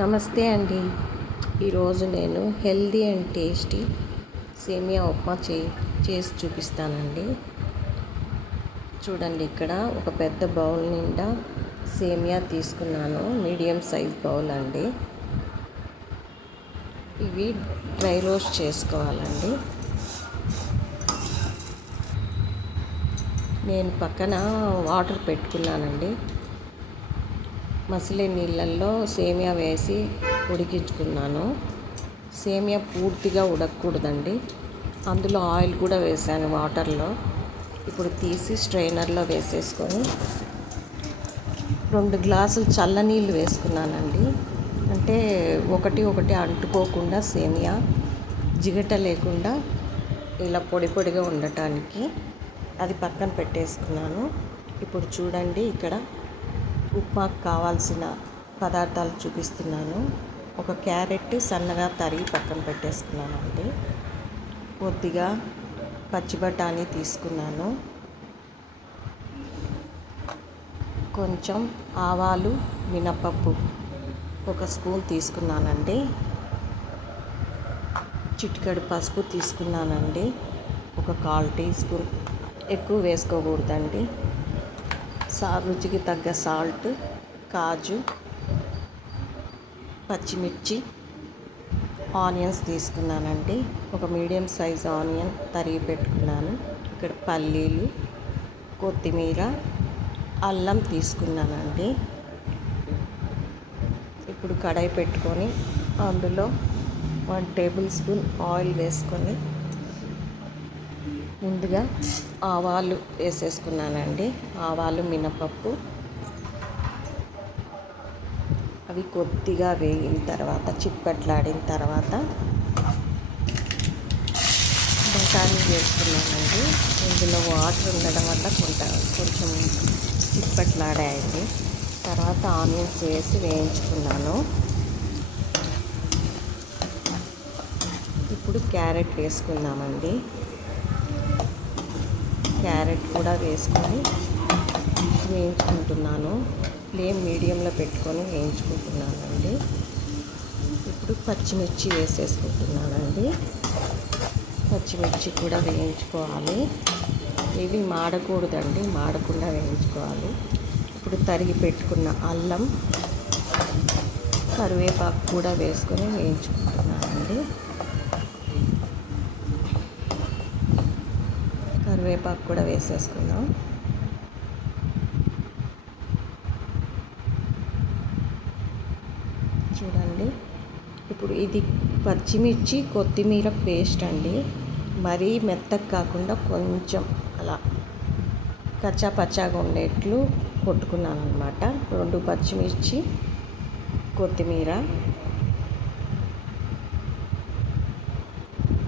నమస్తే అండి. ఈరోజు నేను హెల్దీ అండ్ టేస్టీ సేమియా ఉప్మా చేసి చూపిస్తానండి. చూడండి, ఇక్కడ ఒక పెద్ద బౌల్ నిండా సేమియా తీసుకున్నాను. మీడియం సైజ్ బౌల్ అండి. ఇవి డ్రై రోస్ట్ చేసుకోవాలండి. నేను పక్కన వాటర్ పెట్టుకున్నానండి. మసిలే నీళ్ళల్లో సేమియా వేసి ఉడికించుకున్నాను. సేమియా పూర్తిగా ఉడకకూడదండి. అందులో ఆయిల్ కూడా వేసాను వాటర్లో. ఇప్పుడు తీసి స్ట్రైనర్లో వేసేసుకొని 2 గ్లాసులు చల్లనీళ్ళు వేసుకున్నానండి. అంటే ఒకటి అంటుకోకుండా సేమియా జిగట లేకుండా ఇలా పొడి పొడిగా ఉండటానికి అది పక్కన పెట్టేసుకున్నాను. ఇప్పుడు చూడండి, ఇక్కడ ఉప్మాకు కావాల్సిన పదార్థాలు చూపిస్తున్నాను. ఒక క్యారెట్ సన్నగా తరిగి పక్కన పెట్టేసుకున్నానండి. కొద్దిగా పచ్చి బఠానీ తీసుకున్నాను. కొంచెం ఆవాలు, మినపప్పు 1 స్పూన్ తీసుకున్నానండి. చిటికెడు పసుపు తీసుకున్నానండి. ఒక 1/4 టీ స్పూన్, ఎక్కువ వేసుకోకూడదండి. రుచికి తగ్గ సాల్ట్, కాజు, పచ్చిమిర్చి, ఆనియన్స్ తీసుకున్నానండి. ఒక మీడియం సైజ్ ఆనియన్ తరిగి పెట్టుకున్నాను. ఇక్కడ పల్లీలు, కొత్తిమీర, అల్లం తీసుకున్నానండి. ఇప్పుడు కడాయి పెట్టుకొని అందులో 1 టేబుల్ స్పూన్ ఆయిల్ వేసుకొని ముందుగా ఆవాలు వేసేసుకున్నానండి. ఆవాలు, మినపప్పు అవి కొద్దిగా వేగిన తర్వాత, చిప్పట్లాడిన తర్వాత బఠానీ వేసుకున్నానండి. ఇందులో వాటర్ ఉండడం వల్ల కొంచెం చిప్పట్లాడాయండి. తర్వాత ఆనియన్స్ వేసి వేయించుకున్నాను. ఇప్పుడు క్యారెట్ వేసుకుందామండి. క్యారెట్ కూడా వేసుకొని వేయించుకుంటున్నాను. ఫ్లేమ్ మీడియంలో పెట్టుకొని వేయించుకుంటున్నానండి. ఇప్పుడు పచ్చిమిర్చి వేసేసుకుంటున్నానండి. పచ్చిమిర్చి కూడా వేయించుకోవాలి. ఇవి మాడకూడదండి, మాడకుండా వేయించుకోవాలి. ఇప్పుడు తరిగి పెట్టుకున్న అల్లం, కరివేపాకు కూడా వేసుకొని వేయించుకుంటున్నానండి. కరివేపాకు కూడా వేసేసుకుందాం. చూడండి, ఇప్పుడు ఇది పచ్చిమిర్చి, కొత్తిమీర పేస్ట్ అండి. మరీ మెత్తగా కాకుండా కొంచెం అలా కచ్చా పచ్చాగా ఉండేట్లు కొట్టుకున్నాను అనమాట. 2 పచ్చిమిర్చి, కొత్తిమీర,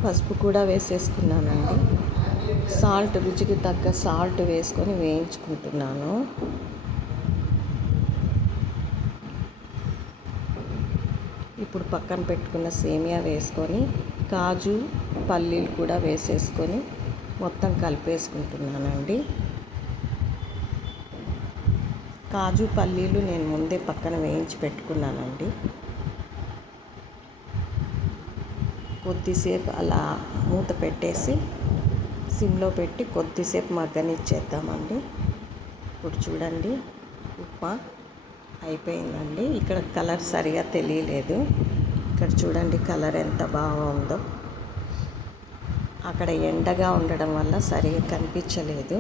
పసుపు కూడా వేసేసుకున్నానండి. సాల్ట్, రుచికి తగ్గ సాల్ట్ వేసుకొని వేయించుకుంటున్నాను. ఇప్పుడు పక్కన పెట్టుకున్న సేమియా వేసుకొని కాజు, పల్లీలు కూడా వేసేసుకొని మొత్తం కలిపేసుకుంటున్నానండి. కాజు, పల్లీలు నేను ముందే పక్కన వేయించి పెట్టుకున్నానండి. కొద్దిసేపు అలా మూత పెట్టేసి సిమ్లో పెట్టి కొద్దిసేపు మగ్గనిచ్చేద్దామండి. ఇప్పుడు చూడండి, ఉప్మా అయిపోయిందండి. ఇక్కడ కలర్ సరిగా తెలియలేదు. ఇక్కడ చూడండి కలర్ ఎంత బాగుందో. అక్కడ ఎండగా ఉండడం వల్ల సరిగా కనిపించలేదు.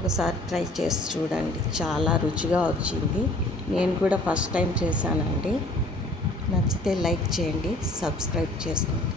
ఒకసారి ట్రై చేసి చూడండి, చాలా రుచిగా వచ్చింది. నేను కూడా ఫస్ట్ టైం చేశానండి. నచ్చితే లైక్ చేయండి, సబ్స్క్రైబ్ చేసుకోండి.